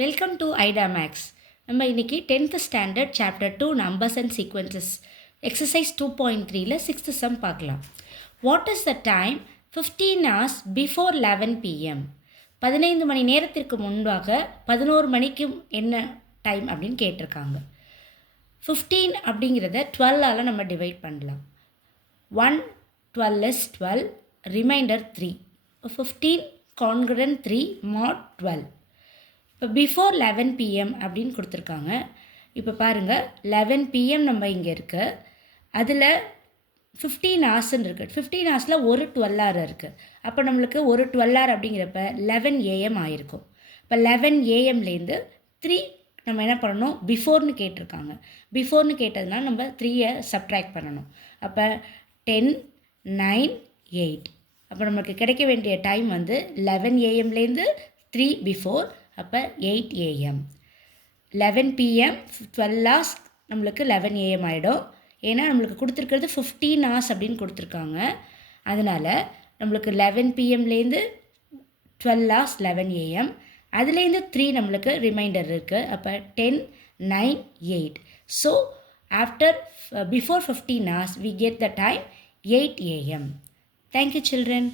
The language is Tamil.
வெல்கம் டு ஐடா மேக்ஸ். நம்ம இன்றைக்கி 10th standard chapter 2 numbers and sequences exercise 2.3ல 6th சம் பார்க்கலாம். What is the time 15 hours before 11 pm? 15 மணி நேரத்திற்கு முன்பாக 11 மணிக்கு என்ன டைம் அப்படின்னு கேட்டிருக்காங்க. 15 அப்படிங்கிறத 12ஆல் நம்ம டிவைட் பண்ணலாம். 1 12 is 12, ரிமைண்டர் 3. 15 congruent 3 mod 12. இப்போ பிஃபோர் 11 pm அப்படின்னு கொடுத்துருக்காங்க. இப்போ பாருங்கள் 11 pm நம்ம இங்கே இருக்குது. அதில் 15 hours இருக்குது. 15 hoursல ஒரு 12 hour இருக்குது. அப்போ நம்மளுக்கு ஒரு 12 hour அப்படிங்கிறப்ப 11 am ஆயிருக்கும். இப்போ 11 amலேருந்து 3 நம்ம என்ன பண்ணணும், பிஃபோர்னு கேட்டிருக்காங்க. பிஃபோர்னு கேட்டதுனால நம்ம 3யை சப்ட்ராக்ட் பண்ணணும். அப்போ 10 9 8. அப்போ நமக்கு கிடைக்க வேண்டிய டைம் வந்து 11 amலேருந்து 3 பிஃபோர், அப்போ 8 am. 11 pm 12 hours நம்மளுக்கு 11 am ஆகிடும். ஏன்னா நம்மளுக்கு கொடுத்துருக்கிறது 15 hours அப்படின்னு கொடுத்துருக்காங்க. அதனால் நம்மளுக்கு 11 pmலேருந்து 12 hours 11 am. அதுலேருந்து 3 நம்மளுக்கு ரிமைண்டர் இருக்குது. அப்போ 10 9 8. So after before 15 hours we get the time 8 am. Thank you children.